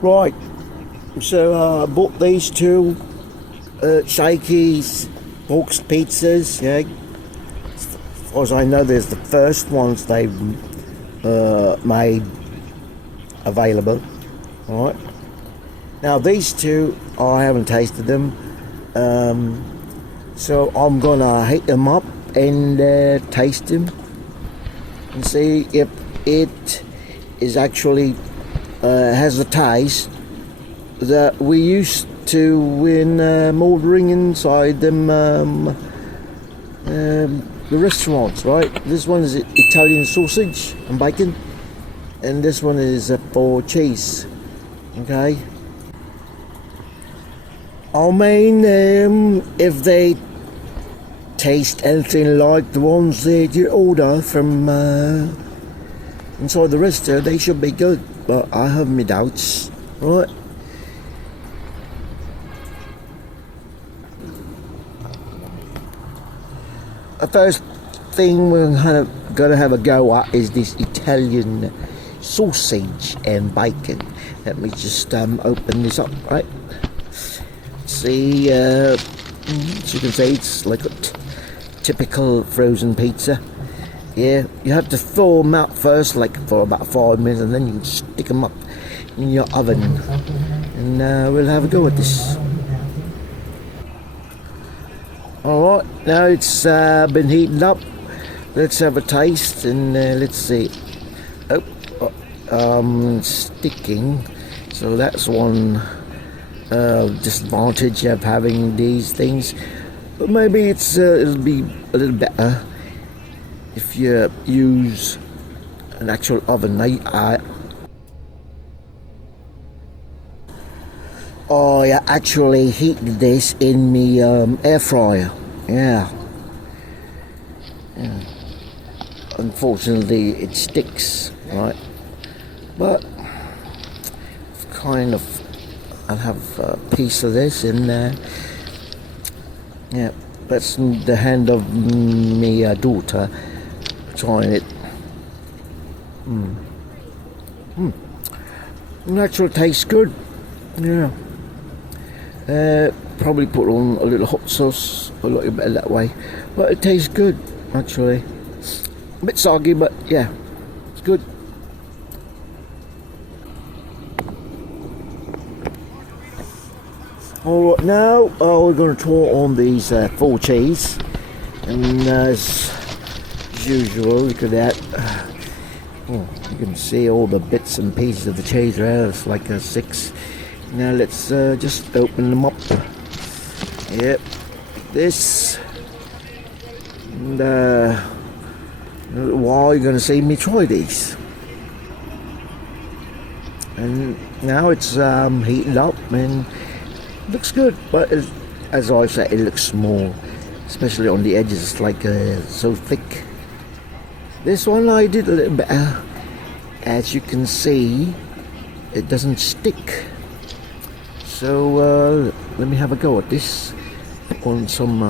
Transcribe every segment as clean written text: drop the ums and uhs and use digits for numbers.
Right, so I bought these two shakies, pork pizzas, yeah. As far as I know, there's the first ones they've made available. Alright. Now these two, I haven't tasted them. So I'm gonna heat them up and taste them and see if it is actually has the taste that we used to when ordering inside them the restaurants, right? This one is Italian sausage and bacon, and this one is for cheese. Okay. I mean, if they taste anything like the ones that you order from inside the restaurant, they should be good, but I have my doubts, right? The first thing we're gonna have a go at is this Italian sausage and bacon. Let me just open this up, right? See, as you can see, it's like a typical frozen pizza. Yeah, you have to thaw them out first, like for about 5 minutes, and then you can stick them up in your oven, and we'll have a go at this. Alright, now it's been heated up. Let's have a taste and let's see. Sticking. So that's one disadvantage of having these things. But maybe it'll be a little better if you use an actual oven. I actually heated this in the air fryer. Yeah. Unfortunately, it sticks, right? But kind of, I'll have a piece of this in there. Yeah, that's the hand of my daughter trying it. Natural tastes good. Yeah. Probably put on a little hot sauce, a lot better that way. But it tastes good, actually. A bit soggy, but yeah, it's good. Alright, now we're going to try on these 4 cheese. And as usual, look at that. You can see all the bits and pieces of the cheese there. It's like a 6. Now let's just open them up. Yep, this. And while you're going to see me try these. And now it's heating up and looks good, but as I said, it looks small, especially on the edges. It's like so thick. This one I did a little better. As you can see, it doesn't stick. So let me have a go at this. Put on some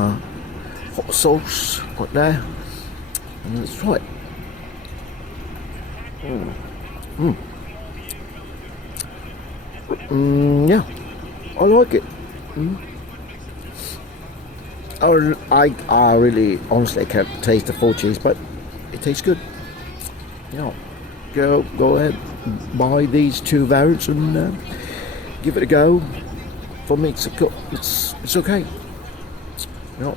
hot sauce right there, and let's try it. Yeah, I like it. I really honestly can't taste the 4 cheese, but it tastes good. Yeah, go ahead, buy these 2 variants and give it a go. For me, it's okay. Yeah.